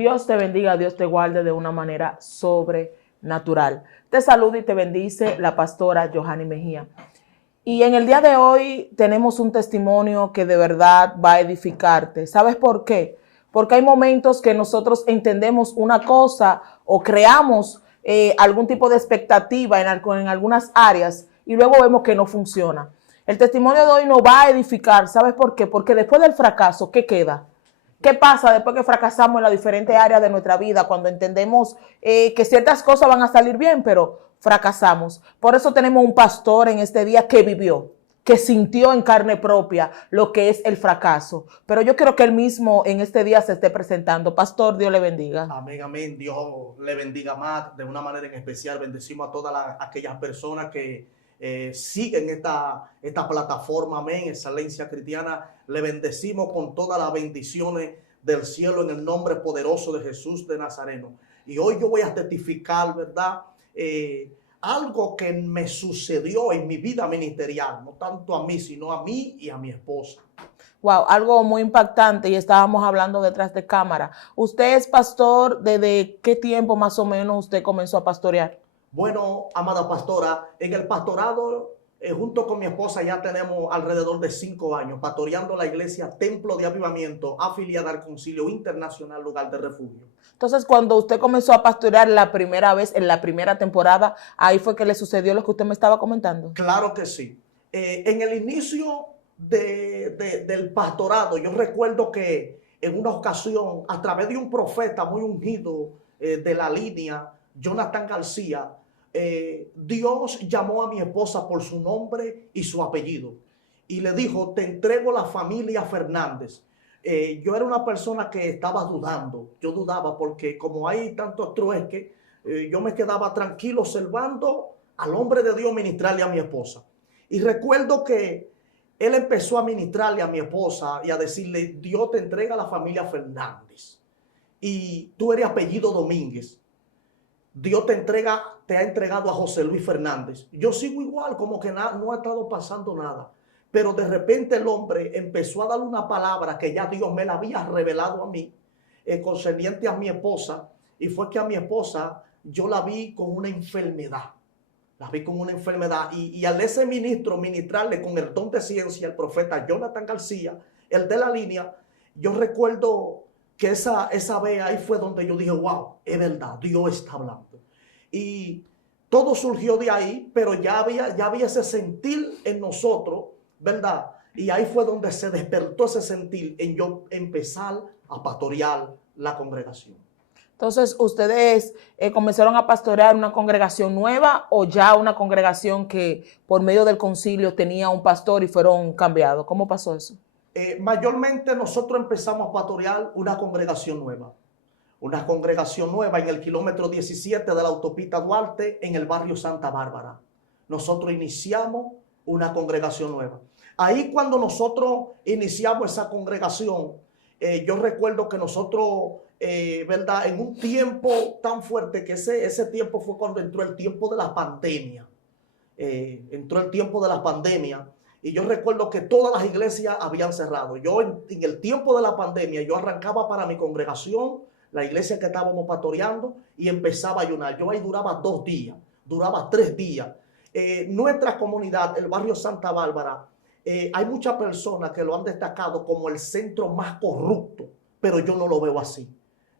Dios te bendiga, Dios te guarde de una manera sobrenatural. Te saluda y te bendice la pastora Johanny Mejía. Y en el día de hoy tenemos un testimonio que de verdad va a edificarte. ¿Sabes por qué? Porque hay momentos que nosotros entendemos una cosa o creamos algún tipo de expectativa en algunas áreas y luego vemos que no funciona. El testimonio de hoy nos va a edificar. ¿Sabes por qué? Porque después del fracaso, ¿qué queda? ¿Qué pasa después que fracasamos en las diferentes áreas de nuestra vida? Cuando entendemos que ciertas cosas van a salir bien, pero fracasamos. Por eso tenemos un pastor en este día que vivió, que sintió en carne propia lo que es el fracaso. Pero yo quiero que él mismo en este día se esté presentando. Pastor, Dios le bendiga. Amén, amén. Dios le bendiga más de una manera en especial. Bendecimos a todas aquellas personas que siguen esta plataforma, amén, Excelencia Cristiana. Le bendecimos con todas las bendiciones del cielo en el nombre poderoso de Jesús de Nazareno. Y hoy yo voy a testificar, ¿verdad? Algo que me sucedió en mi vida ministerial, no tanto a mí, sino a mí y a mi esposa. Wow, algo muy impactante y estábamos hablando detrás de cámara. ¿Usted es pastor? ¿Desde qué tiempo más o menos usted comenzó a pastorear? Bueno, amada pastora, en el pastorado, junto con mi esposa, ya tenemos alrededor de 5 años pastoreando la iglesia Templo de Avivamiento, afiliada al Concilio Internacional Lugar de Refugio. Entonces, cuando usted comenzó a pastorear la primera vez, en la primera temporada, ahí fue que le sucedió lo que usted me estaba comentando. Claro que sí. En el inicio del pastorado, yo recuerdo que en una ocasión, a través de un profeta muy ungido de la línea, Jonathan García, Dios llamó a mi esposa por su nombre y su apellido y le dijo: te entrego la familia Fernández. Yo era una persona que estaba dudando. Yo dudaba porque como hay tantos trueques, yo me quedaba tranquilo observando al hombre de Dios ministrarle a mi esposa. Y recuerdo que él empezó a ministrarle a mi esposa y a decirle: Dios te entrega a la familia Fernández y tú eres apellido Domínguez. Dios te ha entregado a José Luis Fernández. Yo sigo igual, como que no ha estado pasando nada. Pero de repente el hombre empezó a darle una palabra que ya Dios me la había revelado a mí, concerniente a mi esposa. Y fue que a mi esposa yo la vi con una enfermedad. La vi con una enfermedad. Y al ese ministro ministrarle con el don de ciencia, el profeta Jonathan García, el de la línea, yo recuerdo que esa vez ahí fue donde yo dije: wow, es verdad, Dios está hablando. Y todo surgió de ahí, pero ya había ese sentir en nosotros, ¿verdad? Y ahí fue donde se despertó ese sentir en yo empezar a pastorear la congregación. Entonces, ¿ustedes comenzaron a pastorear una congregación nueva o ya una congregación que por medio del concilio tenía un pastor y fueron cambiados? ¿Cómo pasó eso? Mayormente nosotros empezamos a pastorear una congregación nueva. Una congregación nueva en el kilómetro 17 de la autopista Duarte, en el barrio Santa Bárbara. Nosotros iniciamos una congregación nueva. Ahí cuando nosotros iniciamos esa congregación, yo recuerdo que nosotros, ¿verdad? En un tiempo tan fuerte que ese tiempo fue cuando entró el tiempo de la pandemia. Entró el tiempo de la pandemia. Y yo recuerdo que todas las iglesias habían cerrado. Yo en el tiempo de la pandemia, yo arrancaba para mi congregación, la iglesia que estábamos pastoreando, y empezaba a ayunar. Yo ahí duraba 2 días, duraba 3 días. Nuestra comunidad, el barrio Santa Bárbara, hay muchas personas que lo han destacado como el centro más corrupto, pero yo no lo veo así.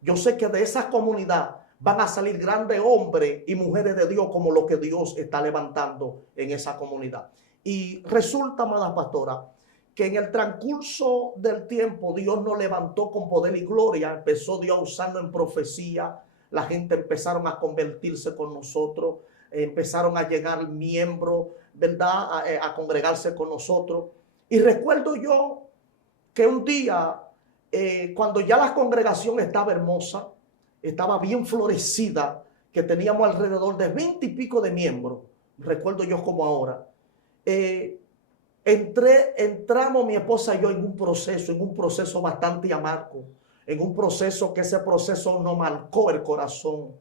Yo sé que de esa comunidad van a salir grandes hombres y mujeres de Dios como lo que Dios está levantando en esa comunidad. Y resulta, amada pastora, que en el transcurso del tiempo Dios nos levantó con poder y gloria. Empezó Dios usando en profecía. La gente empezaron a convertirse con nosotros. Empezaron a llegar miembros, ¿verdad? A congregarse con nosotros. Y recuerdo yo que un día, cuando ya la congregación estaba hermosa, estaba bien florecida, que teníamos alrededor de 20 y pico de miembros. Recuerdo yo como ahora. Entramos mi esposa y yo en un proceso bastante amargo, en un proceso que ese proceso nos marcó el corazón.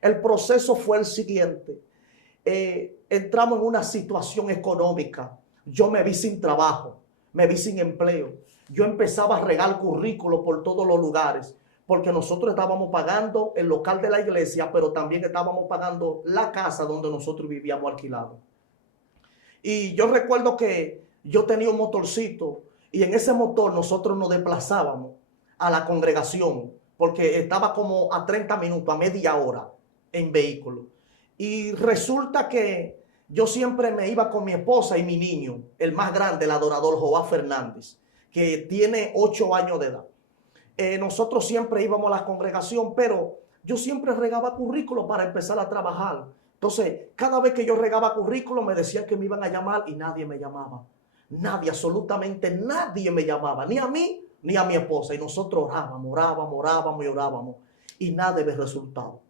El proceso fue el siguiente: entramos en una situación económica. Yo me vi sin trabajo, me vi sin empleo. Yo empezaba a regar currículos por todos los lugares, porque nosotros estábamos pagando el local de la iglesia, pero también estábamos pagando la casa donde nosotros vivíamos alquilados. Y yo recuerdo que yo tenía un motorcito y en ese motor nosotros nos desplazábamos a la congregación porque estaba como a 30 minutos, a media hora en vehículo. Y resulta que yo siempre me iba con mi esposa y mi niño, el más grande, el adorador Joá Fernández, que tiene 8 años de edad. Nosotros siempre íbamos a la congregación, pero yo siempre regaba currículo para empezar a trabajar. Entonces, cada vez que yo regaba currículo me decían que me iban a llamar y nadie me llamaba. Nadie, absolutamente nadie me llamaba, ni a mí ni a mi esposa. Y nosotros orábamos y nada de resultado.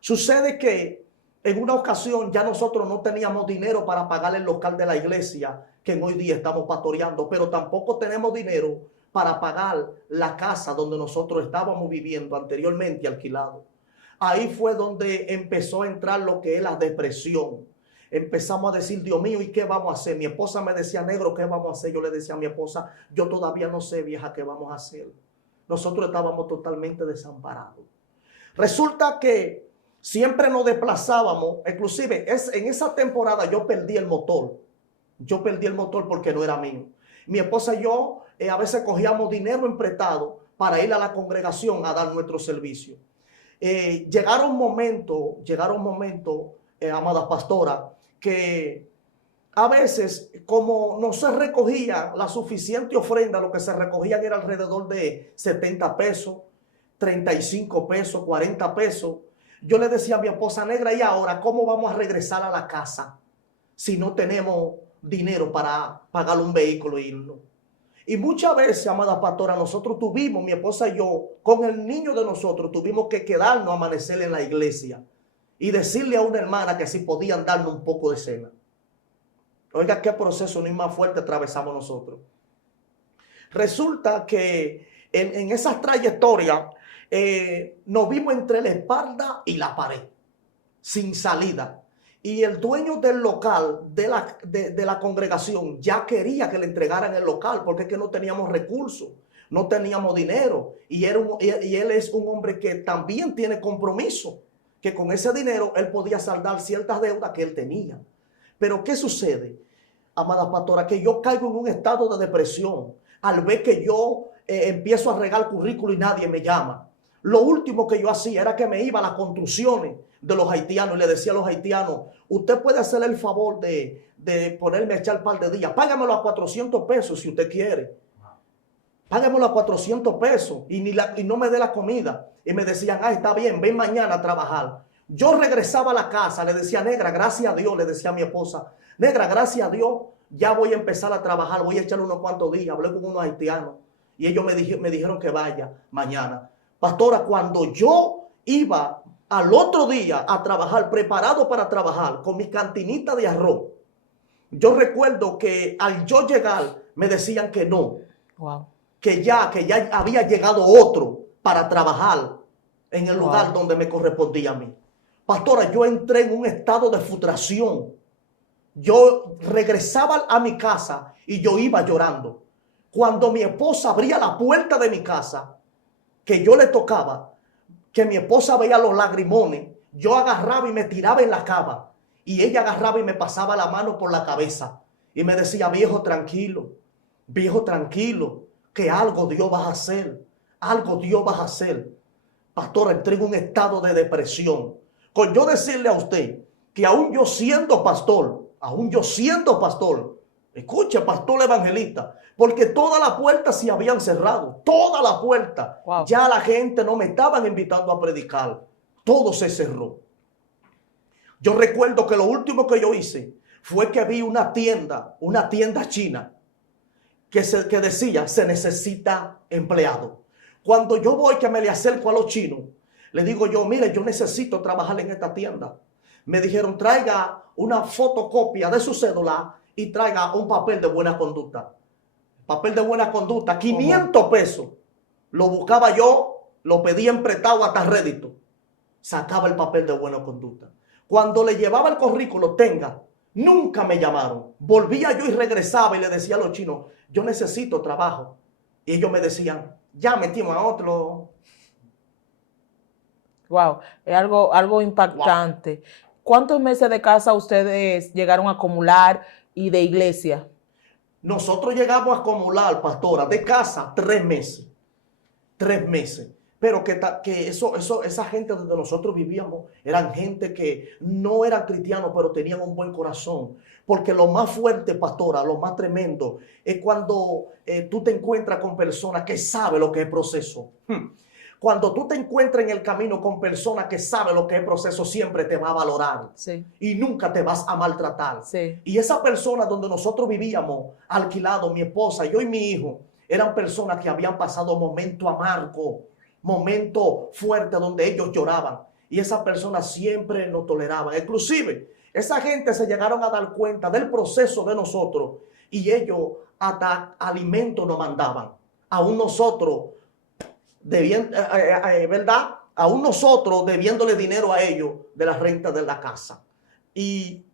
Sucede que en una ocasión ya nosotros no teníamos dinero para pagar el local de la iglesia que hoy día estamos pastoreando, pero tampoco tenemos dinero para pagar la casa donde nosotros estábamos viviendo anteriormente alquilado. Ahí fue donde empezó a entrar lo que es la depresión. Empezamos a decir, Dios mío, ¿y qué vamos a hacer? Mi esposa me decía, negro, ¿qué vamos a hacer? Yo le decía a mi esposa, yo todavía no sé, vieja, ¿qué vamos a hacer? Nosotros estábamos totalmente desamparados. Resulta que siempre nos desplazábamos, inclusive en esa temporada yo perdí el motor. Yo perdí el motor porque no era mío. Mi esposa y yo a veces cogíamos dinero emprestado para ir a la congregación a dar nuestro servicio. Llegaron momentos, amada pastora, que a veces como no se recogía la suficiente ofrenda, lo que se recogían era alrededor de 70 pesos, 35 pesos, 40 pesos. Yo le decía a mi esposa, negra, ¿y ahora cómo vamos a regresar a la casa si no tenemos dinero para pagar un vehículo e irnos? Y muchas veces, amada pastora, nosotros tuvimos, mi esposa y yo, con el niño de nosotros, tuvimos que quedarnos a amanecer en la iglesia y decirle a una hermana que si podían darnos un poco de cena. Oiga, qué proceso ni más fuerte atravesamos nosotros. Resulta que en esas trayectorias nos vimos entre la espalda y la pared, sin salida. Y el dueño del local de la congregación ya quería que le entregaran el local porque es que no teníamos recursos, no teníamos dinero. Y él es un hombre que también tiene compromiso, que con ese dinero él podía saldar ciertas deudas que él tenía. Pero ¿qué sucede, amada pastora? Que yo caigo en un estado de depresión al ver que yo empiezo a regar currículo y nadie me llama. Lo último que yo hacía era que me iba a las construcciones de los haitianos y le decía a los haitianos, usted puede hacerle el favor de ponerme a echar un par de días, págamelo a 400 pesos si usted quiere, págamelo a 400 pesos y no me dé la comida. Y me decían, está bien, ven mañana a trabajar. Yo regresaba a la casa, le decía, negra, gracias a Dios, le decía a mi esposa, negra, gracias a Dios, ya voy a empezar a trabajar, voy a echarle unos cuantos días. Hablé con unos haitianos y ellos me dijeron que vaya mañana. Pastora, cuando yo iba al otro día a trabajar, preparado para trabajar, con mi cantinita de arroz, yo recuerdo que al yo llegar me decían que no, wow, que ya había llegado otro para trabajar en el lugar donde me correspondía a mí. Pastora, yo entré en un estado de frustración. Yo regresaba a mi casa y yo iba llorando. Cuando mi esposa abría la puerta de mi casa, que yo le tocaba, que mi esposa veía los lagrimones, yo agarraba y me tiraba en la cama y ella agarraba y me pasaba la mano por la cabeza y me decía, viejo tranquilo, que algo Dios va a hacer, algo Dios va a hacer. Pastor, entré en un estado de depresión. Con yo decirle a usted que aún yo siendo pastor, escuche, pastor evangelista, porque todas las puertas se habían cerrado, toda la puerta. Wow. Ya la gente no me estaban invitando a predicar, todo se cerró. Yo recuerdo que lo último que yo hice fue que vi una tienda china, que decía, se necesita empleado. Cuando yo voy que me le acerco a los chinos, le digo yo, mire, yo necesito trabajar en esta tienda. Me dijeron, traiga una fotocopia de su cédula y traiga un papel de buena conducta. Papel de buena conducta, 500 pesos. Lo buscaba yo, lo pedía emprestado hasta rédito. Sacaba el papel de buena conducta. Cuando le llevaba el currículo, nunca me llamaron. Volvía yo y regresaba y le decía a los chinos, yo necesito trabajo. Y ellos me decían, ya metimos a otro. Wow, es algo impactante. ¿Cuántos meses de casa ustedes llegaron a acumular y de iglesia? Nosotros llegamos a acumular, pastora, de casa 3 meses. 3 meses. Pero que esa gente donde nosotros vivíamos eran gente que no eran cristianos, pero tenían un buen corazón. Porque lo más fuerte, pastora, lo más tremendo, es cuando tú te encuentras con personas que saben lo que es proceso. Cuando tú te encuentras en el camino con personas que saben lo que es proceso, siempre te va a valorar. Sí. Y nunca te vas a maltratar. Sí. Y esa persona donde nosotros vivíamos, alquilado, mi esposa, yo y mi hijo, eran personas que habían pasado momentos amargos, momentos fuertes donde ellos lloraban. Y esas personas siempre nos toleraban. Inclusive, esa gente se llegaron a dar cuenta del proceso de nosotros y ellos hasta alimento nos mandaban. Aún nosotros, ¿verdad? Aún nosotros debiéndole dinero a ellos de la renta de la casa. Y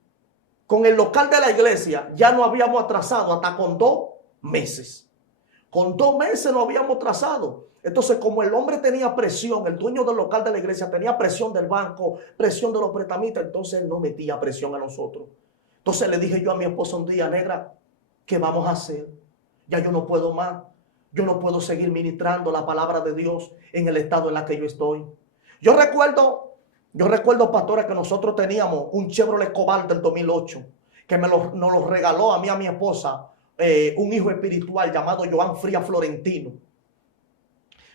con el local de la iglesia ya no habíamos atrasado hasta con 2 meses. Con 2 meses no habíamos trazado. Entonces, como el hombre tenía presión, el dueño del local de la iglesia tenía presión del banco, presión de los prestamistas, entonces él no metía presión a nosotros. Entonces le dije yo a mi esposa un día, negra, ¿qué vamos a hacer? Ya yo no puedo más. Yo no puedo seguir ministrando la palabra de Dios en el estado en el que yo estoy. Yo recuerdo, pastora, que nosotros teníamos un Chevrolet Cobalt del 2008, que nos lo regaló a mí y a mi esposa, un hijo espiritual llamado Joan Frías Florentino,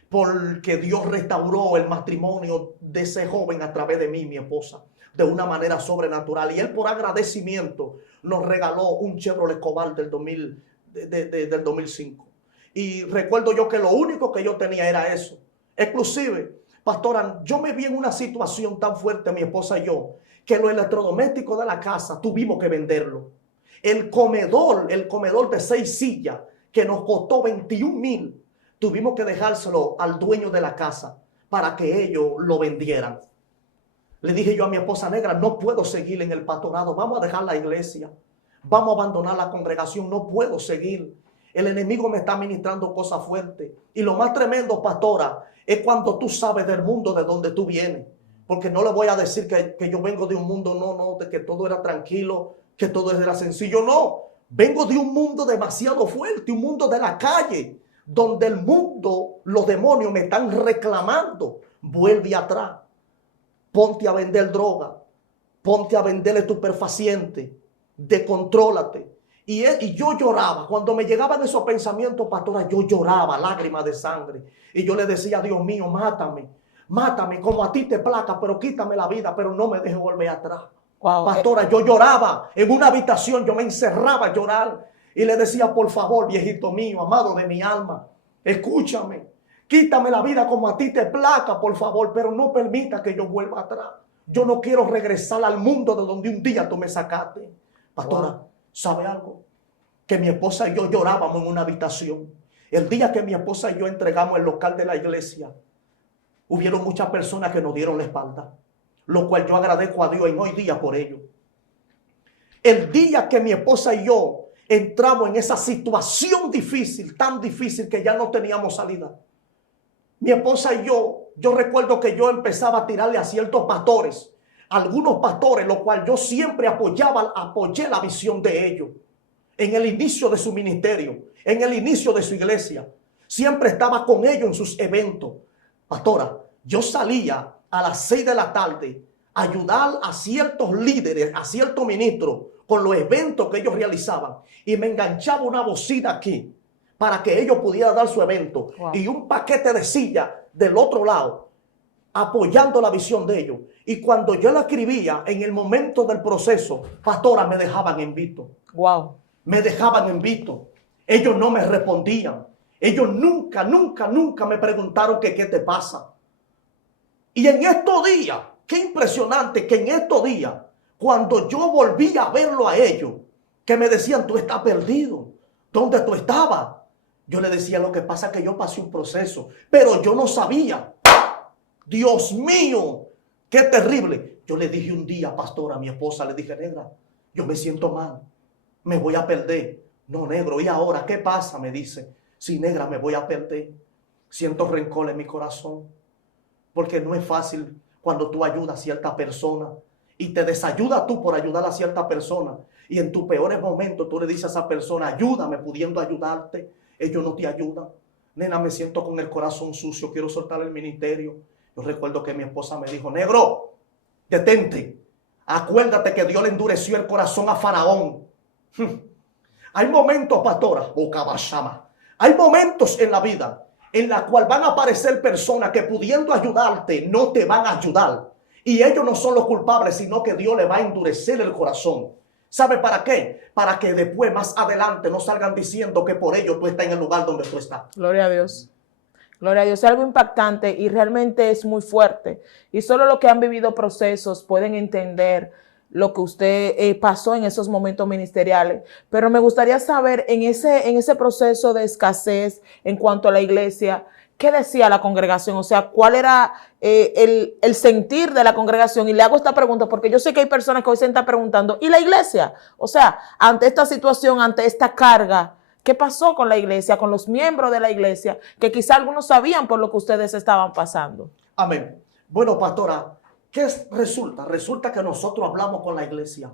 porque Dios restauró el matrimonio de ese joven a través de mí y mi esposa, de una manera sobrenatural. Y él, por agradecimiento, nos regaló un Chevrolet Cobalt del 2005. Y recuerdo yo que lo único que yo tenía era eso. Exclusive, pastora, yo me vi en una situación tan fuerte, mi esposa y yo, que los electrodomésticos de la casa tuvimos que venderlo. El comedor de 6 sillas, que nos costó 21,000, tuvimos que dejárselo al dueño de la casa para que ellos lo vendieran. Le dije yo a mi esposa, negra, no puedo seguir en el pastorado, vamos a dejar la iglesia, vamos a abandonar la congregación, no puedo seguir. El enemigo me está ministrando cosas fuertes. Y lo más tremendo, pastora, es cuando tú sabes del mundo de donde tú vienes. Porque no le voy a decir que yo vengo de un mundo, no, de que todo era tranquilo, que todo era sencillo. No, vengo de un mundo demasiado fuerte, un mundo de la calle, donde el mundo, los demonios me están reclamando. Vuelve atrás, ponte a vender droga, ponte a vender estupefacientes, descontrólate. Y yo lloraba, cuando me llegaban esos pensamientos, pastora, yo lloraba, lágrimas de sangre. Y yo le decía, Dios mío, mátame como a ti te placa, pero quítame la vida, pero no me dejes volver atrás. Wow. Pastora, yo lloraba en una habitación, yo me encerraba a llorar y le decía, por favor, viejito mío, amado de mi alma, escúchame, quítame la vida como a ti te placa, por favor, pero no permita que yo vuelva atrás. Yo no quiero regresar al mundo de donde un día tú me sacaste. Pastora, wow. ¿Sabe algo? Que mi esposa y yo llorábamos en una habitación. El día que mi esposa y yo entregamos el local de la iglesia, hubieron muchas personas que nos dieron la espalda, lo cual yo agradezco a Dios en hoy día por ello. El día que mi esposa y yo entramos en esa situación difícil, tan difícil que ya no teníamos salida, mi esposa y yo recuerdo que yo empezaba a tirarle a ciertos pastores, algunos pastores, lo cual yo siempre apoyé la visión de ellos. En el inicio de su ministerio, en el inicio de su iglesia, siempre estaba con ellos en sus eventos. Pastora, yo salía a las 6 de la tarde a ayudar a ciertos líderes, a ciertos ministros, con los eventos que ellos realizaban. Y me enganchaba una bocina aquí para que ellos pudieran dar su evento. Wow. Y un paquete de sillas del otro lado, apoyando la visión de ellos. Y cuando yo la escribía, en el momento del proceso, pastora, me dejaban en visto. Wow. Me dejaban en visto. Ellos no me respondían. Ellos nunca me preguntaron que qué te pasa. Y en estos días, qué impresionante que en estos días, cuando yo volví a verlo a ellos, que me decían, tú estás perdido. ¿Dónde tú estabas? Yo le decía, lo que pasa es que yo pasé un proceso, pero yo no sabía. Dios mío, qué terrible. Yo le dije un día, pastora, a mi esposa, le dije, negra, yo me siento mal, me voy a perder. No, negro, ¿y ahora qué pasa? Me dice, sí, negra, me voy a perder. Siento rencor en mi corazón, porque no es fácil cuando tú ayudas a cierta persona y te desayudas tú por ayudar a cierta persona. Y en tus peores momentos tú le dices a esa persona, ayúdame pudiendo ayudarte. Ellos no te ayudan. Nena, me siento con el corazón sucio, quiero soltar el ministerio. Yo recuerdo que mi esposa me dijo, negro, detente. Acuérdate que Dios le endureció el corazón a Faraón. Hay momentos, pastora, hay momentos en la vida en la cual van a aparecer personas que pudiendo ayudarte no te van a ayudar. Y ellos no son los culpables, sino que Dios le va a endurecer el corazón. ¿Sabe para qué? Para que después, más adelante, no salgan diciendo que por ello tú estás en el lugar donde tú estás. Gloria a Dios. Gloria a Dios, es algo impactante y realmente es muy fuerte. Y solo los que han vivido procesos pueden entender lo que usted pasó en esos momentos ministeriales. Pero me gustaría saber, en ese proceso de escasez en cuanto a la iglesia, ¿qué decía la congregación? O sea, ¿cuál era el sentir de la congregación? Y le hago esta pregunta porque yo sé que hay personas que hoy se están preguntando, ¿y la iglesia? O sea, ante esta situación, ante esta carga, ¿qué pasó con la iglesia, con los miembros de la iglesia, que quizá algunos sabían por lo que ustedes estaban pasando? Amén. Bueno, pastora, ¿qué resulta? Resulta que nosotros hablamos con la iglesia.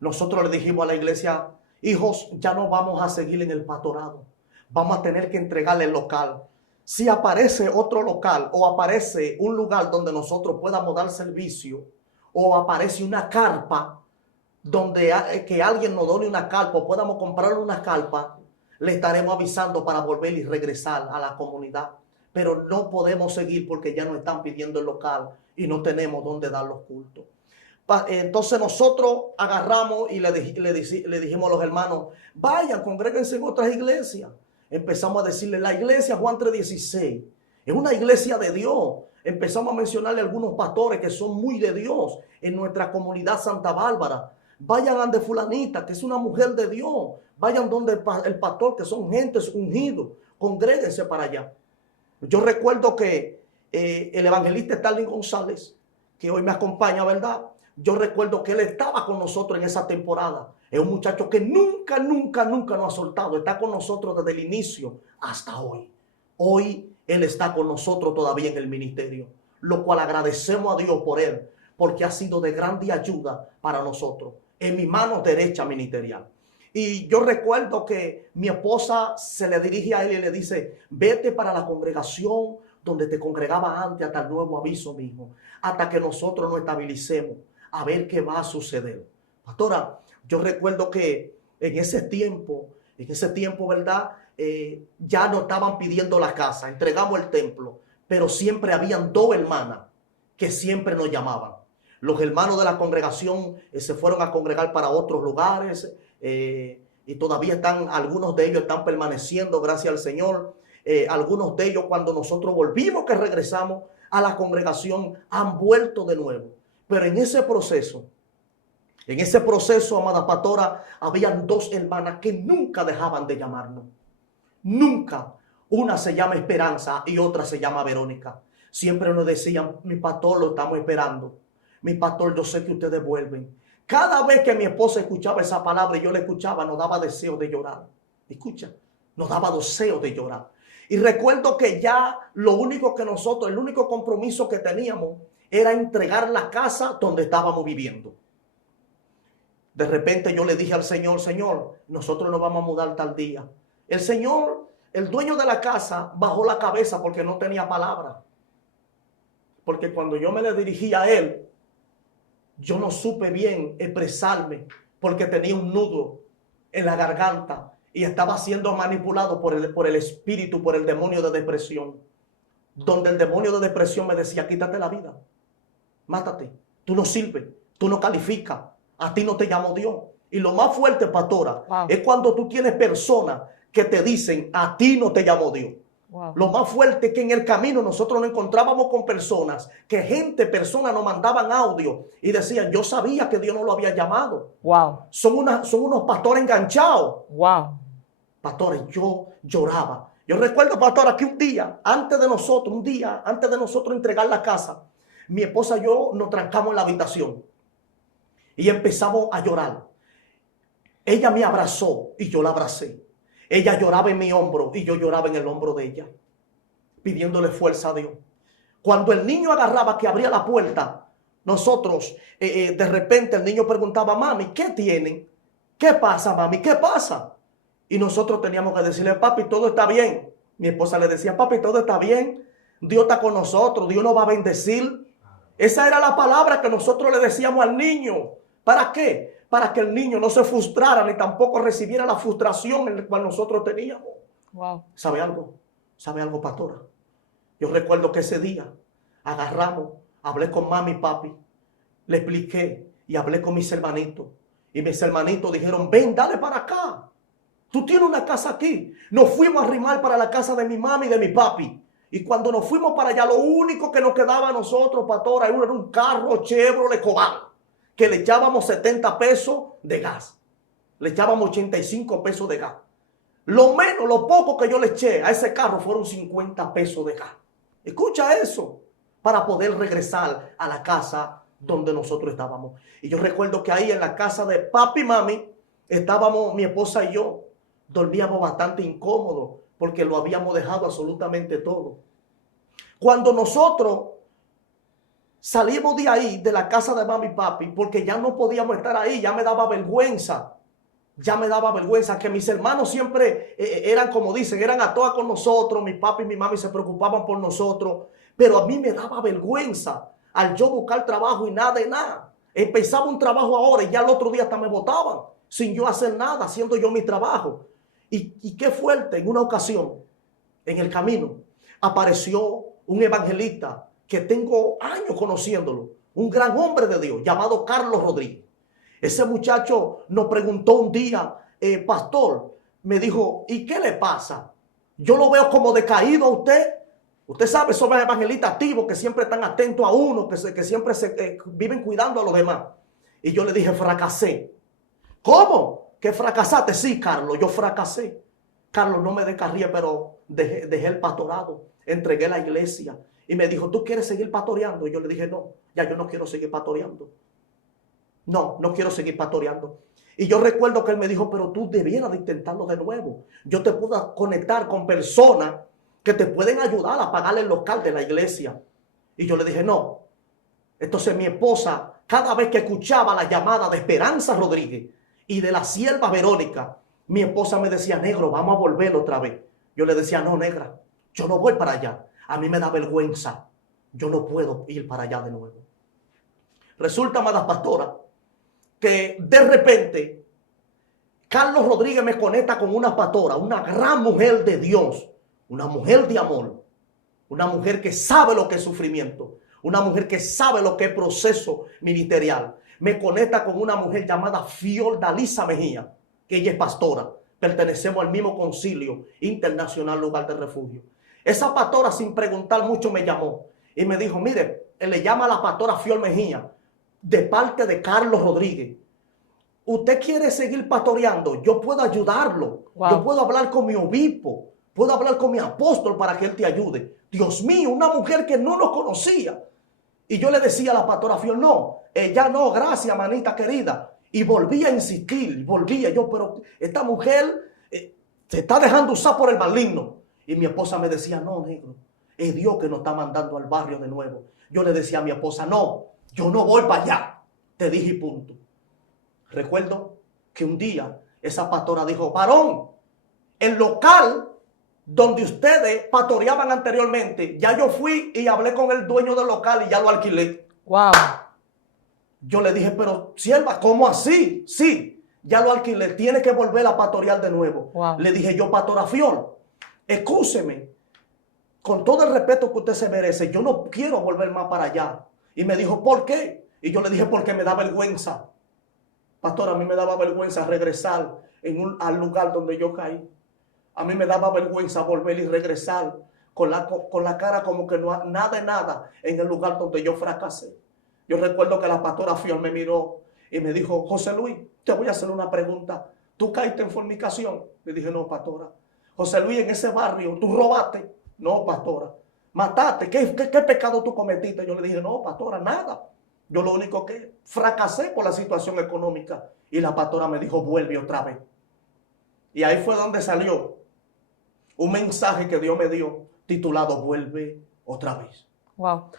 Nosotros le dijimos a la iglesia, hijos, ya no vamos a seguir en el pastorado. Vamos a tener que entregarle el local. Si aparece otro local o aparece un lugar donde nosotros podamos dar servicio o aparece una carpa donde que alguien nos done una carpa o podamos comprarle una carpa, le estaremos avisando para volver y regresar a la comunidad. Pero no podemos seguir porque ya nos están pidiendo el local y no tenemos dónde dar los cultos. Entonces nosotros agarramos y le dijimos a los hermanos, vayan, congréguense en otras iglesias. Empezamos a decirle, la iglesia Juan 3:16 es una iglesia de Dios. Empezamos a mencionarle a algunos pastores que son muy de Dios en nuestra comunidad Santa Bárbara. Vayan a de fulanita, que es una mujer de Dios. Vayan donde el pastor, que son gentes ungidos. Congréguense para allá. Yo recuerdo que el evangelista Stalin González, que hoy me acompaña, ¿verdad? Yo recuerdo que él estaba con nosotros en esa temporada. Es un muchacho que nunca nos ha soltado. Está con nosotros desde el inicio hasta hoy. Hoy él está con nosotros todavía en el ministerio, lo cual agradecemos a Dios por él, porque ha sido de grande ayuda para nosotros en mi mano derecha ministerial. Y yo recuerdo que mi esposa se le dirige a él y le dice, vete para la congregación donde te congregaba antes hasta el nuevo aviso mismo, hasta que nosotros nos estabilicemos, a ver qué va a suceder. Pastora, yo recuerdo que en ese tiempo, ¿verdad? Ya nos estaban pidiendo la casa, entregamos el templo, pero siempre habían dos hermanas que siempre nos llamaban. Los hermanos de la congregación se fueron a congregar para otros lugares y todavía algunos de ellos están permaneciendo, gracias al Señor. Algunos de ellos, cuando nosotros volvimos, que regresamos a la congregación, han vuelto de nuevo. Pero en ese proceso, amada pastora, habían dos hermanas que nunca dejaban de llamarnos. Nunca. Una se llama Esperanza y otra se llama Verónica. Siempre nos decían, mi pastor, lo estamos esperando. Mi pastor, yo sé que ustedes vuelven. Cada vez que mi esposa escuchaba esa palabra y yo la escuchaba, nos daba deseo de llorar. Escucha, nos daba deseo de llorar. Y recuerdo que ya el único compromiso que teníamos era entregar la casa donde estábamos viviendo. De repente yo le dije al Señor, Señor, nosotros nos vamos a mudar tal día. El Señor, el dueño de la casa, bajó la cabeza porque no tenía palabra. Porque cuando yo me le dirigí a él, yo no supe bien expresarme porque tenía un nudo en la garganta y estaba siendo manipulado por el espíritu, por el demonio de depresión. Donde el demonio de depresión me decía, quítate la vida, mátate, tú no sirves, tú no calificas, a ti no te llamó Dios. Y lo más fuerte, pastora, es cuando tú tienes personas que te dicen, a ti no te llamó Dios. Wow. Lo más fuerte es que en el camino nosotros nos encontrábamos con personas personas nos mandaban audio y decían, yo sabía que Dios no lo había llamado. Wow. Son unos pastores enganchados. Wow. Pastores, yo lloraba. Yo recuerdo, pastora, que un día antes de nosotros entregar la casa, mi esposa y yo nos trancamos en la habitación y empezamos a llorar. Ella me abrazó y yo la abracé. Ella lloraba en mi hombro y yo lloraba en el hombro de ella, pidiéndole fuerza a Dios. Cuando el niño agarraba que abría la puerta, nosotros, de repente el niño preguntaba, mami, ¿qué tienen? ¿Qué pasa, mami? ¿Qué pasa? Y nosotros teníamos que decirle, papi, todo está bien. Mi esposa le decía, papi, todo está bien. Dios está con nosotros, Dios nos va a bendecir. Esa era la palabra que nosotros le decíamos al niño. ¿Para qué? Para que el niño no se frustrara ni tampoco recibiera la frustración en la cual nosotros teníamos. Wow. ¿Sabe algo? ¿Sabe algo, pastora? Yo recuerdo que ese día agarramos, hablé con mami y papi, le expliqué y hablé con mis hermanitos. Y mis hermanitos dijeron, ven, dale para acá. Tú tienes una casa aquí. Nos fuimos a arrimar para la casa de mi mami y de mi papi. Y cuando nos fuimos para allá, lo único que nos quedaba a nosotros, pastora, era un carro Chevrolet Cobalt, que le echábamos 70 pesos de gas. Le echábamos 85 pesos de gas. Lo menos, lo poco que yo le eché a ese carro fueron 50 pesos de gas. Escucha eso, para poder regresar a la casa donde nosotros estábamos. Y yo recuerdo que ahí en la casa de papi y mami, estábamos mi esposa y yo. Dormíamos bastante incómodos porque lo habíamos dejado absolutamente todo. Cuando nosotros salimos de ahí, de la casa de mami y papi, porque ya no podíamos estar ahí, ya me daba vergüenza. Ya me daba vergüenza que mis hermanos siempre eran, como dicen, eran a todas con nosotros. Mi papi y mi mami se preocupaban por nosotros. Pero a mí me daba vergüenza al yo buscar trabajo y nada de nada. Empezaba un trabajo ahora y ya el otro día hasta me botaban sin yo hacer nada, haciendo yo mi trabajo. Y qué fuerte, en una ocasión, en el camino, apareció un evangelista que tengo años conociéndolo, un gran hombre de Dios llamado Carlos Rodríguez. Ese muchacho nos preguntó un día, pastor, me dijo, ¿y qué le pasa? Yo lo veo como decaído a usted. Usted sabe, son evangelistas activos que siempre están atentos a uno, que siempre viven cuidando a los demás. Y yo le dije, fracasé. ¿Cómo? ¿Que fracasaste? Sí, Carlos, yo fracasé. Carlos, no me descarrié, pero dejé el pastorado, entregué la iglesia. Y me dijo, ¿tú quieres seguir pastoreando? Y yo le dije, no, ya yo no quiero seguir pastoreando. No quiero seguir pastoreando. Y yo recuerdo que él me dijo, pero tú debieras de intentarlo de nuevo. Yo te puedo conectar con personas que te pueden ayudar a pagar el local de la iglesia. Y yo le dije, no. Entonces mi esposa, cada vez que escuchaba la llamada de Esperanza Rodríguez y de la sierva Verónica, mi esposa me decía, negro, vamos a volver otra vez. Yo le decía, no, negra, yo no voy para allá. A mí me da vergüenza. Yo no puedo ir para allá de nuevo. Resulta, amada pastora, que de repente Carlos Rodríguez me conecta con una pastora, una gran mujer de Dios, una mujer de amor, una mujer que sabe lo que es sufrimiento, una mujer que sabe lo que es proceso ministerial. Me conecta con una mujer llamada Fiordalisa Mejía, que ella es pastora. Pertenecemos al mismo concilio internacional Lugar de Refugio. Esa pastora, sin preguntar mucho, me llamó y me dijo, mire, él le llama a la pastora Fior Mejía, de parte de Carlos Rodríguez. ¿Usted quiere seguir pastoreando? Yo puedo ayudarlo. Wow. Yo puedo hablar con mi obispo. Puedo hablar con mi apóstol para que él te ayude. Dios mío, una mujer que no nos conocía. Y yo le decía a la pastora Fior, no, ya no, gracias, manita querida. Y volvía a insistir, volvía yo, pero esta mujer se está dejando usar por el maligno. Y mi esposa me decía, no, negro, es Dios que nos está mandando al barrio de nuevo. Yo le decía a mi esposa, no, yo no voy para allá. Te dije y punto. Recuerdo que un día esa pastora dijo, varón, el local donde ustedes pastoreaban anteriormente, ya yo fui y hablé con el dueño del local y ya lo alquilé. Wow. Yo le dije, pero sierva, ¿cómo así? Sí, ya lo alquilé, tiene que volver a pastorear de nuevo. Wow. Le dije yo, pastora Fior, excúseme, con todo el respeto que usted se merece, yo no quiero volver más para allá. Y me dijo, ¿por qué? Y yo le dije, porque me da vergüenza. Pastor, a mí me daba vergüenza regresar al lugar donde yo caí. A mí me daba vergüenza volver y regresar con la cara como que no nada de nada en el lugar donde yo fracasé. Yo recuerdo que la pastora Fior me miró y me dijo, José Luis, te voy a hacer una pregunta. ¿Tú caíste en fornicación? Le dije, no, pastora. José Luis, en ese barrio, ¿tú robaste? No, pastora. ¿Mataste? ¿Qué pecado tú cometiste? Yo le dije, no, pastora, nada. Yo lo único que fracasé por la situación económica. Y la pastora me dijo, vuelve otra vez. Y ahí fue donde salió un mensaje que Dios me dio titulado, vuelve otra vez. Wow.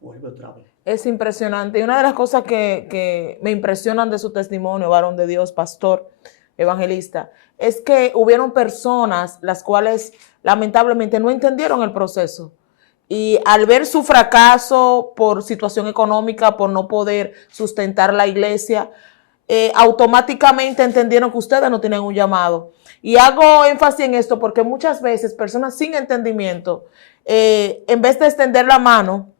Vuelve otra vez. Es impresionante. Y una de las cosas que me impresionan de su testimonio, varón de Dios, pastor, evangelista, es que hubieron personas las cuales lamentablemente no entendieron el proceso. Y al ver su fracaso por situación económica, por no poder sustentar la iglesia, automáticamente entendieron que ustedes no tienen un llamado. Y hago énfasis en esto porque muchas veces personas sin entendimiento, en vez de extender la mano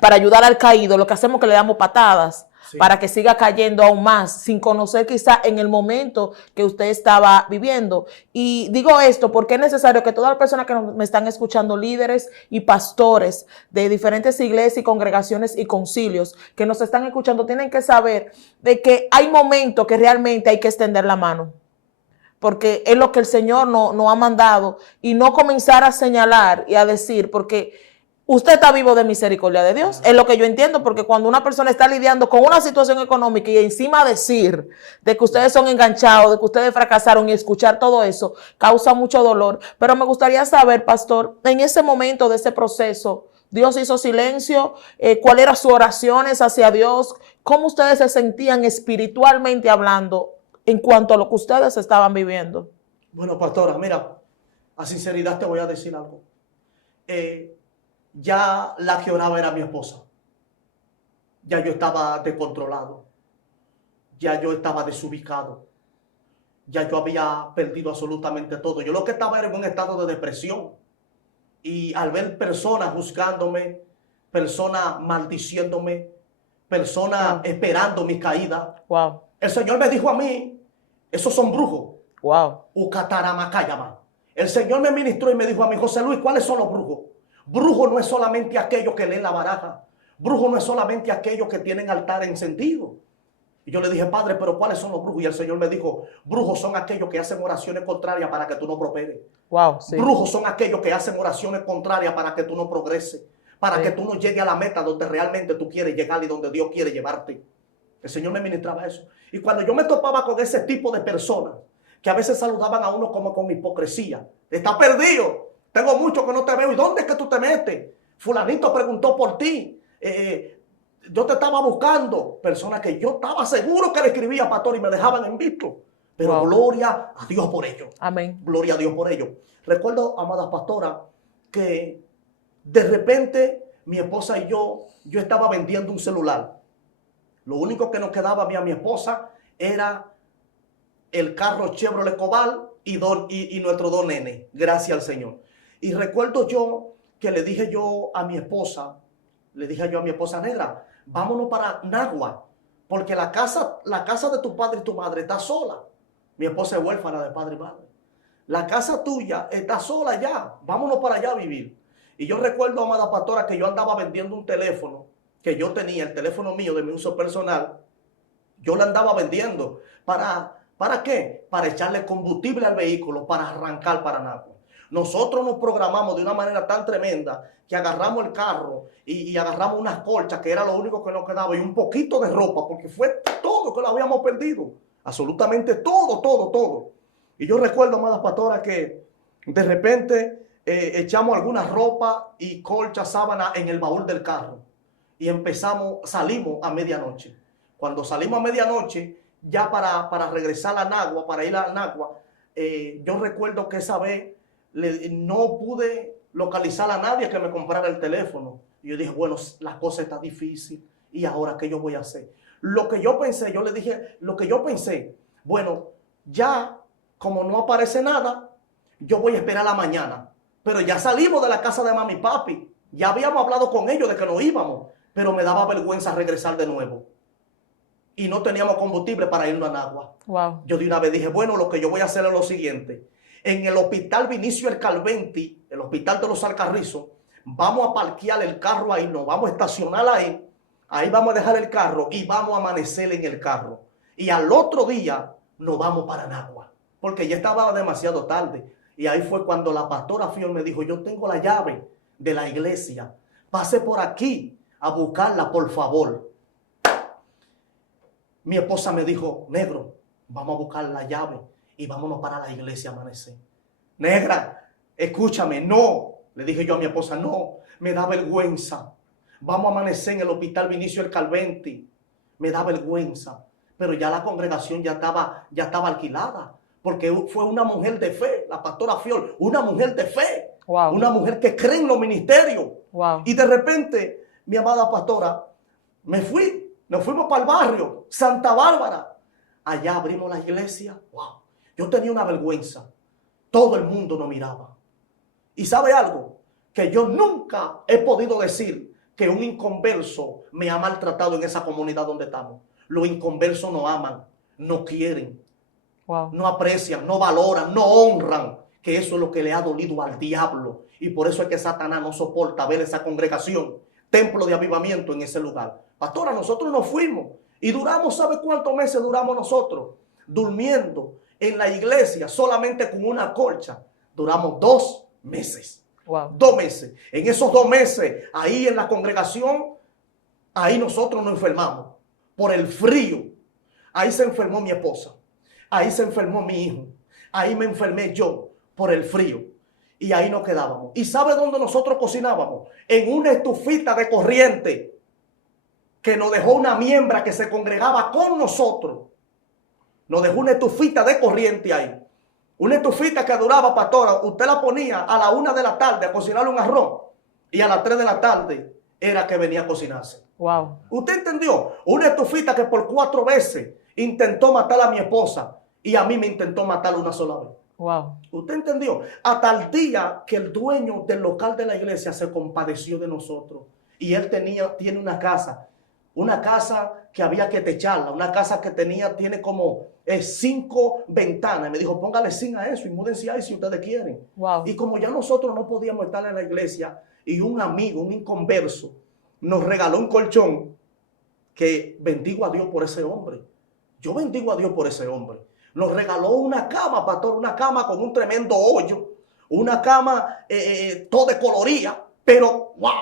para ayudar al caído, lo que hacemos es que le damos patadas para que siga cayendo aún más, sin conocer quizá en el momento que usted estaba viviendo. Y digo esto porque es necesario que todas las personas que me están escuchando, líderes y pastores de diferentes iglesias y congregaciones y concilios que nos están escuchando, tienen que saber de que hay momentos que realmente hay que extender la mano, porque es lo que el Señor nos ha mandado, y no comenzar a señalar y a decir, porque usted está vivo de misericordia de Dios, es lo que yo entiendo, porque cuando una persona está lidiando con una situación económica y encima decir de que ustedes son enganchados, de que ustedes fracasaron, y escuchar todo eso causa mucho dolor. Pero me gustaría saber, pastor, en ese momento de ese proceso, Dios hizo silencio, ¿cuáles eran sus oraciones hacia Dios? ¿Cómo ustedes se sentían espiritualmente hablando en cuanto a lo que ustedes estaban viviendo? Bueno, pastora, mira, a sinceridad te voy a decir algo. Ya la que oraba era mi esposa. Ya yo estaba descontrolado. Ya yo estaba desubicado. Ya yo había perdido absolutamente todo. Yo lo que estaba era en un estado de depresión. Y al ver personas juzgándome, personas maldiciéndome, personas esperando mi caída, el Señor me dijo a mí, esos son brujos. Ucataramakayama. El Señor me ministró y me dijo a mí, José Luis, ¿cuáles son los brujos? Brujo no es solamente aquellos que leen la baraja. Brujo no es solamente aquellos que tienen altar encendido. Y yo le dije, Padre, pero ¿cuáles son los brujos? Y el Señor me dijo, brujos son aquellos que hacen oraciones contrarias para que tú no prosperes. Sí. Brujos son aquellos que hacen oraciones contrarias para que tú no progreses, para que tú no llegues a la meta donde realmente tú quieres llegar y donde Dios quiere llevarte. El Señor me ministraba eso. Y cuando yo me topaba con ese tipo de personas, que a veces saludaban a uno como con hipocresía, está perdido. Tengo mucho que no te veo. ¿Y dónde es que tú te metes? Fulanito preguntó por ti. Yo te estaba buscando. Personas que yo estaba seguro que le escribía, pastor, y me dejaban en visto. Pero gloria a Dios por ello. Amén. Gloria a Dios por ello. Recuerdo, amada pastora, que de repente mi esposa y yo estaba vendiendo un celular. Lo único que nos quedaba a mí y a mi esposa era el carro Chevrolet Cobalt y nuestros dos nenes. Gracias al Señor. Y recuerdo yo que le dije yo a mi esposa, negra, vámonos para Nagua, porque la casa de tu padre y tu madre está sola. Mi esposa es huérfana de padre y madre. La casa tuya está sola ya, vámonos para allá a vivir. Y yo recuerdo, amada pastora, que yo andaba vendiendo un teléfono que yo tenía, el teléfono mío de mi uso personal. Yo lo andaba vendiendo. ¿Para qué? Para echarle combustible al vehículo, para arrancar para Nagua. Nosotros nos programamos de una manera tan tremenda que agarramos el carro y agarramos unas colchas, que era lo único que nos quedaba, y un poquito de ropa, porque fue todo que lo habíamos perdido. Absolutamente todo. Y yo recuerdo, amada pastora, que de repente echamos alguna ropa y colcha, sábana en el baúl del carro. Y salimos a medianoche. Cuando salimos a medianoche, ya para regresar a Nagua, para ir a Nagua, yo recuerdo que esa vez no pude localizar a nadie que me comprara el teléfono. Y yo dije, bueno, la cosa está difícil. ¿Y ahora qué yo voy a hacer? Lo que yo pensé, bueno, ya como no aparece nada, yo voy a esperar la mañana. Pero ya salimos de la casa de mami y papi. Ya habíamos hablado con ellos de que nos íbamos. Pero me daba vergüenza regresar de nuevo. Y no teníamos combustible para irnos a Nagua. Yo de una vez dije, bueno, lo que yo voy a hacer es lo siguiente. En el hospital Vinicio El Calventi, el hospital de los Alcarrizos, vamos a parquear el carro ahí, nos vamos a estacionar ahí. Ahí vamos a dejar el carro y vamos a amanecer en el carro. Y al otro día nos vamos para Nagua, porque ya estaba demasiado tarde. Y ahí fue cuando la pastora Fior me dijo, yo tengo la llave de la iglesia. Pase por aquí a buscarla, por favor. Mi esposa me dijo, negro, vamos a buscar la llave y vámonos para la iglesia a amanecer. Negra, escúchame, no. Le dije yo a mi esposa, no, me da vergüenza. Vamos a amanecer en el hospital Vinicio El Calventi. Me da vergüenza, pero ya la congregación ya estaba alquilada, porque fue una mujer de fe, la pastora Fiol, una mujer de fe, Wow. una mujer que cree en los ministerios. Wow. Y de repente, mi amada pastora, nos fuimos para el barrio, Santa Bárbara. Allá abrimos la iglesia. Wow. Yo tenía una vergüenza. Todo el mundo nos miraba. ¿Y sabe algo? Que yo nunca he podido decir que un inconverso me ha maltratado en esa comunidad donde estamos. Los inconversos no aman, no quieren, Wow. no aprecian, no valoran, no honran. Que eso es lo que le ha dolido al diablo. Y por eso es que Satanás no soporta ver esa congregación, templo de avivamiento en ese lugar. Pastora, nosotros nos fuimos y duramos, ¿sabe cuántos meses duramos nosotros? Durmiendo en la iglesia solamente con una colcha. Duramos 2 meses. Wow. 2 meses. En esos 2 meses, ahí en la congregación, ahí nosotros nos enfermamos por el frío. Ahí se enfermó mi esposa. Ahí se enfermó mi hijo. Ahí me enfermé yo por el frío. Y ahí nos quedábamos. ¿Y sabe dónde nosotros cocinábamos? En una estufita de corriente que nos dejó una miembra que se congregaba con nosotros. Nos dejó una estufita de corriente ahí. Una estufita que duraba, pastora, usted la ponía a la 1 de la tarde a cocinarle un arroz y a las 3 de la tarde era que venía a cocinarse. Wow. ¿Usted entendió? Una estufita que por 4 veces intentó matar a mi esposa y a mí me intentó matar una sola vez. Wow. ¿Usted entendió? Hasta el día que el dueño del local de la iglesia se compadeció de nosotros y él tiene una casa que había que techarla, una casa que tiene como 5 ventanas. Me dijo, póngale zinc a eso y múdense ahí si ustedes quieren. Wow. Y como ya nosotros no podíamos estar en la iglesia y un amigo, un inconverso, nos regaló un colchón que bendigo a Dios por ese hombre. Yo bendigo a Dios por ese hombre. Nos regaló una cama, pastor, una cama con un tremendo hoyo, una cama toda colorida, pero wow.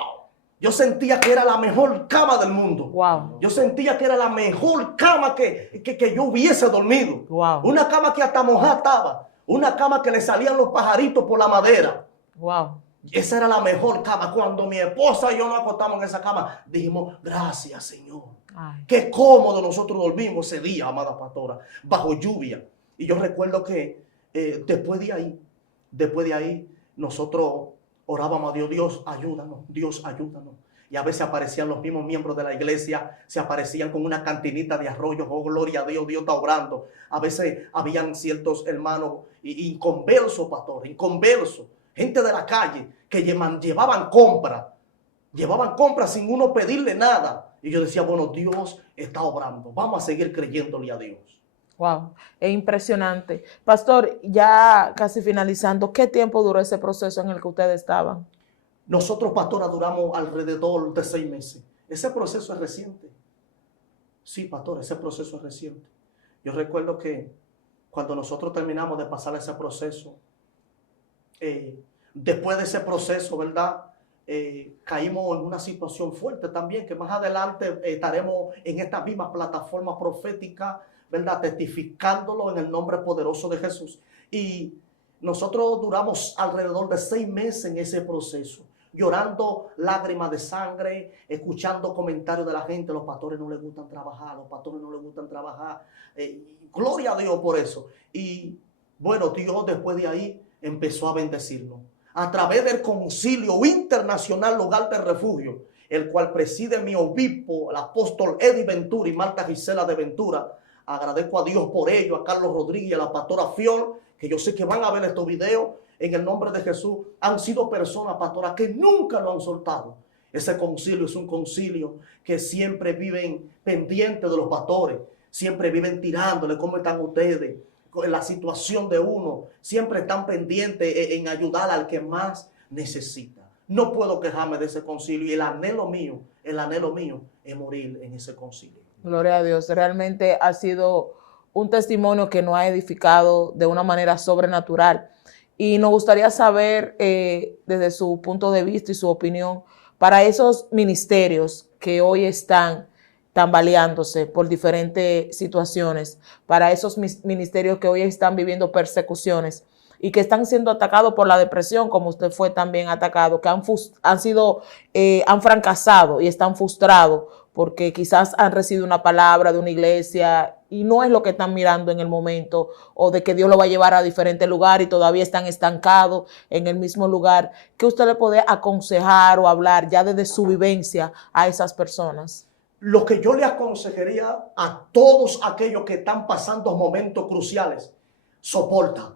Yo sentía que era la mejor cama del mundo. Wow. Yo sentía que era la mejor cama que yo hubiese dormido. Wow. Una cama que hasta mojada estaba. Una cama que le salían los pajaritos por la madera. Wow. Esa era la mejor cama. Cuando mi esposa y yo nos acostamos en esa cama, dijimos, gracias, Señor. Ay. Qué cómodo nosotros dormimos ese día, amada pastora, bajo lluvia. Y yo recuerdo que después de ahí, nosotros orábamos a Dios, Dios ayúdanos, Dios ayúdanos. Y a veces aparecían los mismos miembros de la iglesia, se aparecían con una cantinita de arroyo, oh gloria a Dios, Dios está obrando. A veces habían ciertos hermanos inconversos, pastor, inconversos, gente de la calle que llevaban compras sin uno pedirle nada. Y yo decía, bueno, Dios está obrando, vamos a seguir creyéndole a Dios. Wow, es impresionante. Pastor, ya casi finalizando, ¿qué tiempo duró ese proceso en el que ustedes estaban? Nosotros, pastora, duramos alrededor de 6 meses. Ese proceso es reciente. Sí, pastor, ese proceso es reciente. Yo recuerdo que cuando nosotros terminamos de pasar ese proceso, después de ese proceso, ¿verdad? Caímos en una situación fuerte también, que más adelante estaremos en esta misma plataforma profética, ¿verdad? Testificándolo en el nombre poderoso de Jesús. Y nosotros duramos alrededor de 6 meses en ese proceso, llorando lágrimas de sangre, escuchando comentarios de la gente. Los pastores no les gustan trabajar, los pastores no les gustan trabajar. Gloria a Dios por eso. Y bueno, Dios después de ahí empezó a bendecirnos a través del Concilio Internacional Lugar de Refugio, el cual preside mi obispo, el apóstol Eddie Ventura y Marta Gisela de Ventura. Agradezco a Dios por ello, a Carlos Rodríguez, a la pastora Fiol, que yo sé que van a ver estos videos. En el nombre de Jesús, han sido personas, pastoras, que nunca lo han soltado. Ese concilio es un concilio que siempre viven pendientes de los pastores, siempre viven tirándole cómo están ustedes, la situación de uno, siempre están pendientes en ayudar al que más necesita. No puedo quejarme de ese concilio, y el anhelo mío es morir en ese concilio. Gloria a Dios, realmente ha sido un testimonio que nos ha edificado de una manera sobrenatural. Y nos gustaría saber, desde su punto de vista y su opinión, para esos ministerios que hoy están tambaleándose por diferentes situaciones, para esos ministerios que hoy están viviendo persecuciones y que están siendo atacados por la depresión, como usted fue también atacado, que han fracasado y están frustrados porque quizás han recibido una palabra de una iglesia y no es lo que están mirando en el momento, o de que Dios lo va a llevar a diferente lugar y todavía están estancados en el mismo lugar. ¿Qué usted le puede aconsejar o hablar ya desde su vivencia a esas personas? Lo que yo le aconsejaría a todos aquellos que están pasando momentos cruciales: soporta,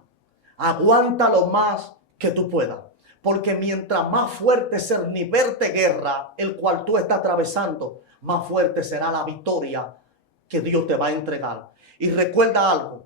aguanta lo más que tú puedas. Porque mientras más fuerte es el nivel de guerra el cual tú estás atravesando, más fuerte será la victoria que Dios te va a entregar. Y recuerda algo,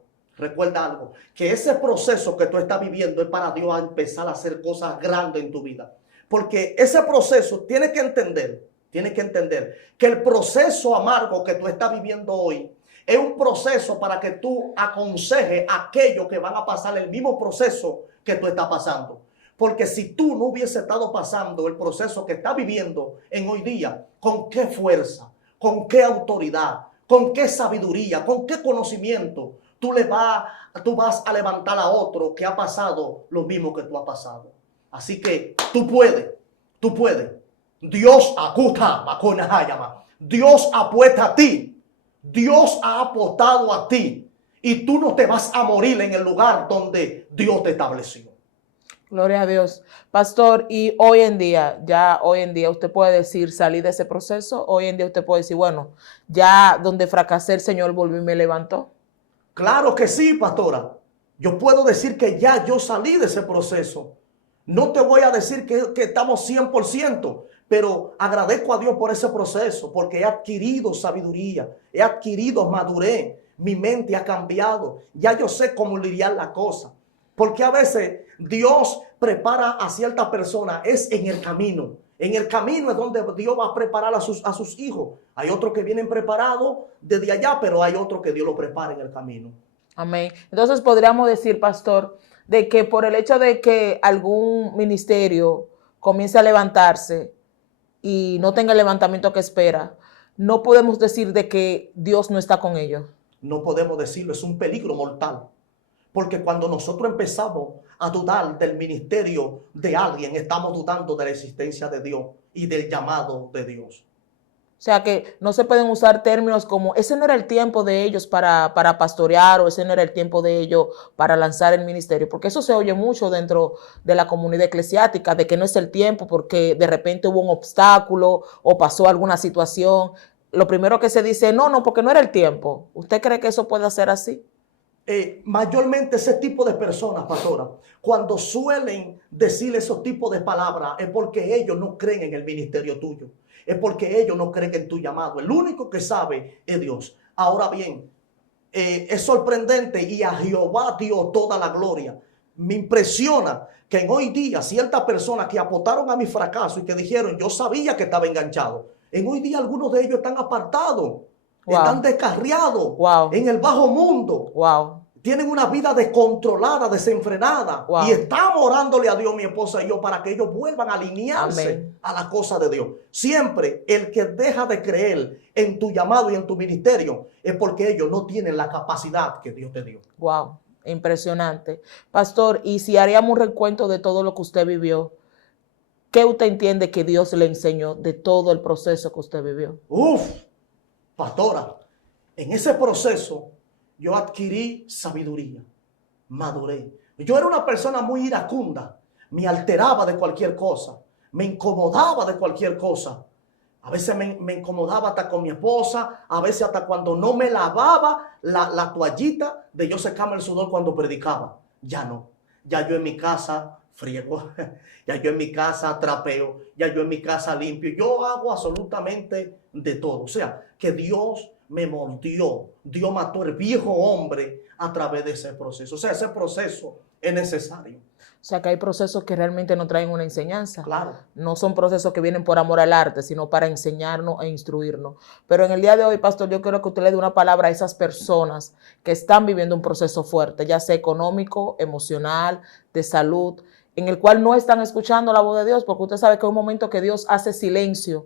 que ese proceso que tú estás viviendo es para Dios empezar a hacer cosas grandes en tu vida. Porque ese proceso tienes que entender que el proceso amargo que tú estás viviendo hoy es un proceso para que tú aconsejes a aquellos que van a pasar el mismo proceso que tú estás pasando. Porque si tú no hubiese estado pasando el proceso que estás viviendo en hoy día, ¿con qué fuerza, con qué autoridad, con qué sabiduría, con qué conocimiento tú vas a levantar a otro que ha pasado lo mismo que tú has pasado? Así que tú puedes. Dios acuta, Dios apuesta a ti. Dios ha apostado a ti. Y tú no te vas a morir en el lugar donde Dios te estableció. Gloria a Dios. Pastor, y hoy en día usted puede decir, salí de ese proceso. Hoy en día usted puede decir, bueno, ya donde fracasé, el Señor volvió y me levantó. Claro que sí, pastora. Yo puedo decir que ya yo salí de ese proceso. No te voy a decir que estamos 100%, pero agradezco a Dios por ese proceso, porque he adquirido sabiduría, he adquirido madurez, mi mente ha cambiado, ya yo sé cómo lidiar la cosa. Porque a veces Dios prepara a cierta persona, es en el camino. En el camino es donde Dios va a preparar a sus hijos. Hay otros que vienen preparados desde allá, pero hay otros que Dios lo prepara en el camino. Amén. Entonces podríamos decir, pastor, de que por el hecho de que algún ministerio comience a levantarse y no tenga el levantamiento que espera, no podemos decir de que Dios no está con ellos. No podemos decirlo, es un peligro mortal. Porque cuando nosotros empezamos a dudar del ministerio de alguien, estamos dudando de la existencia de Dios y del llamado de Dios. O sea que no se pueden usar términos como ese no era el tiempo de ellos para pastorear, o ese no era el tiempo de ellos para lanzar el ministerio, porque eso se oye mucho dentro de la comunidad eclesiástica, de que no es el tiempo porque de repente hubo un obstáculo o pasó alguna situación. Lo primero que se dice, no, porque no era el tiempo. ¿Usted cree que eso puede ser así? Mayormente ese tipo de personas, pastora, cuando suelen decir esos tipos de palabras, es porque ellos no creen en el ministerio tuyo. Es porque ellos no creen en tu llamado. El único que sabe es Dios. Ahora bien, es sorprendente y a Jehová dio toda la gloria. Me impresiona que en hoy día ciertas personas que apostaron a mi fracaso y que dijeron, yo sabía que estaba enganchado, en hoy día algunos de ellos están apartados, están descarriados en el bajo mundo. Tienen una vida descontrolada, desenfrenada. Y estamos orándole a Dios, mi esposa y yo, para que ellos vuelvan a alinearse a la cosa de Dios. Siempre el que deja de creer en tu llamado y en tu ministerio es porque ellos no tienen la capacidad que Dios te dio. Wow, impresionante. Pastor, y si haríamos un recuento de todo lo que usted vivió, ¿qué usted entiende que Dios le enseñó de todo el proceso que usted vivió? Pastora, en ese proceso yo adquirí sabiduría, madurez. Yo era una persona muy iracunda, me alteraba de cualquier cosa, me incomodaba de cualquier cosa. A veces me incomodaba hasta con mi esposa, a veces hasta cuando no me lavaba la toallita de yo secarme el sudor cuando predicaba. Ya no, ya yo en mi casa friego, ya yo en mi casa trapeo, ya yo en mi casa limpio. Yo hago absolutamente de todo. O sea, que Dios me moldeó. Dios mató el viejo hombre a través de ese proceso. O sea, ese proceso es necesario. O sea, que hay procesos que realmente no traen una enseñanza. Claro. No son procesos que vienen por amor al arte, sino para enseñarnos e instruirnos. Pero en el día de hoy, pastor, yo quiero que usted le dé una palabra a esas personas que están viviendo un proceso fuerte, ya sea económico, emocional, de salud, en el cual no están escuchando la voz de Dios, porque usted sabe que hay un momento que Dios hace silencio.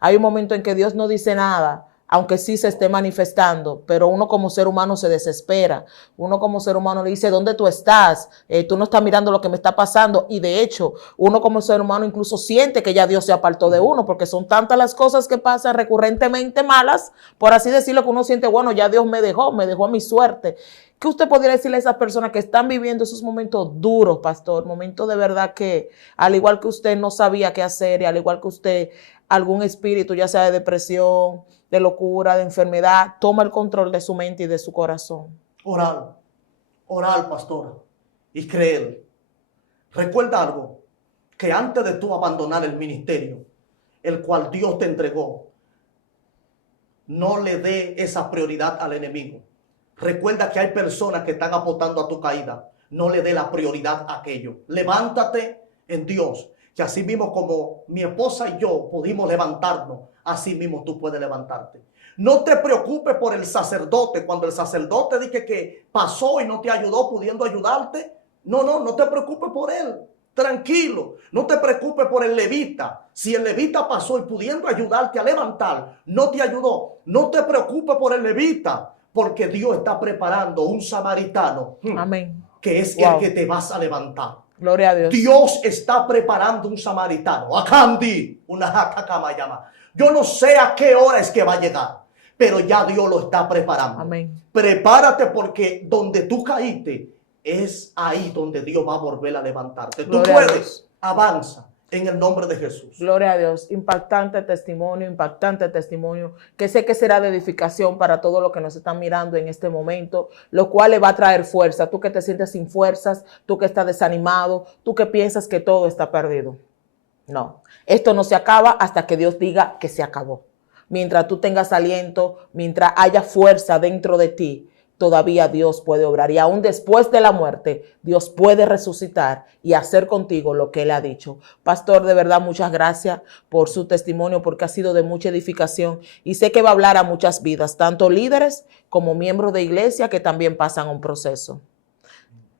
Hay un momento en que Dios no dice nada, aunque sí se esté manifestando, pero uno como ser humano se desespera. Uno como ser humano le dice, ¿dónde tú estás? Tú no estás mirando lo que me está pasando. Y de hecho, uno como ser humano incluso siente que ya Dios se apartó de uno, porque son tantas las cosas que pasan recurrentemente malas, por así decirlo, que uno siente, bueno, ya Dios me dejó a mi suerte. ¿Qué usted podría decirle a esas personas que están viviendo esos momentos duros, pastor? Momentos de verdad que, al igual que usted no sabía qué hacer, y al igual que usted, algún espíritu, ya sea de depresión, de locura, de enfermedad, toma el control de su mente y de su corazón. Orar, pastora, y creer. Recuerda algo, que antes de tú abandonar el ministerio, el cual Dios te entregó, no le dé esa prioridad al enemigo. Recuerda que hay personas que están apostando a tu caída. No le dé la prioridad a aquello. Levántate en Dios, que así mismo como mi esposa y yo pudimos levantarnos, así mismo tú puedes levantarte. No te preocupes por el sacerdote. Cuando el sacerdote dice que pasó y no te ayudó pudiendo ayudarte, no te preocupes por él. Tranquilo, no te preocupes por el levita. Si el levita pasó y pudiendo ayudarte a levantar, no te ayudó, no te preocupes por el levita, porque Dios está preparando un samaritano. Amén. Que es el que te vas a levantar. Gloria a Dios. Dios está preparando un samaritano. Akandi, una llama. Yo no sé a qué hora es que va a llegar, pero ya Dios lo está preparando. Amén. Prepárate, porque donde tú caíste es ahí donde Dios va a volver a levantarte. Tú puedes, avanza en el nombre de Jesús. Gloria a Dios. Impactante testimonio, que sé que será de edificación para todos los que nos están mirando en este momento, lo cual le va a traer fuerza. Tú que te sientes sin fuerzas, tú que estás desanimado, tú que piensas que todo está perdido. No, esto no se acaba hasta que Dios diga que se acabó. Mientras tú tengas aliento, mientras haya fuerza dentro de ti, todavía Dios puede obrar. Y aún después de la muerte, Dios puede resucitar y hacer contigo lo que Él ha dicho. Pastor, de verdad, muchas gracias por su testimonio, porque ha sido de mucha edificación. Y sé que va a hablar a muchas vidas, tanto líderes como miembros de iglesia que también pasan un proceso.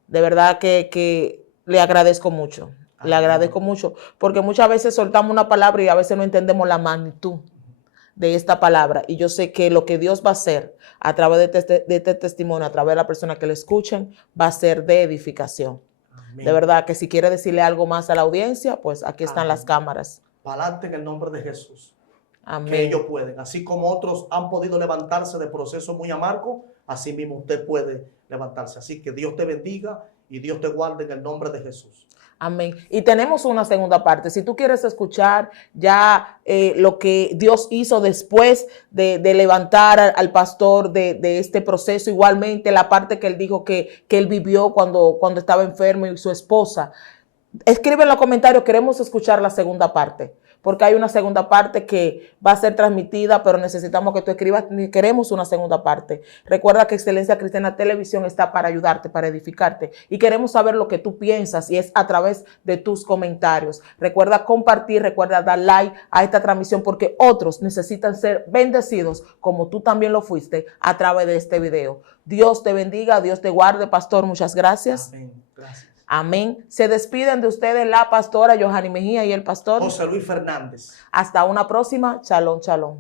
De verdad que le agradezco mucho. Le agradezco mucho, porque muchas veces soltamos una palabra y a veces no entendemos la magnitud de esta palabra. Y yo sé que lo que Dios va a hacer a través de este testimonio, a través de la persona que lo escuchen, va a ser de edificación. Amén. De verdad que si quiere decirle algo más a la audiencia, pues aquí están las cámaras. Para adelante en el nombre de Jesús. Amén. Que ellos pueden. Así como otros han podido levantarse de procesos muy amargos, así mismo usted puede levantarse. Así que Dios te bendiga y Dios te guarde en el nombre de Jesús. Amén. Y tenemos una segunda parte. Si tú quieres escuchar ya lo que Dios hizo después de levantar al pastor de este proceso, igualmente la parte que él dijo que él vivió cuando estaba enfermo, y su esposa, escribe en los comentarios, queremos escuchar la segunda parte, porque hay una segunda parte que va a ser transmitida, pero necesitamos que tú escribas, queremos una segunda parte. Recuerda que Excelencia Cristiana Televisión está para ayudarte, para edificarte, y queremos saber lo que tú piensas, y es a través de tus comentarios. Recuerda compartir, recuerda dar like a esta transmisión, porque otros necesitan ser bendecidos como tú también lo fuiste a través de este video. Dios te bendiga, Dios te guarde, pastor, muchas gracias. Amén. Gracias. Amén. Se despiden de ustedes la pastora Yohani Mejía y el pastor José Luis Fernández. Hasta una próxima. Shalom, shalom.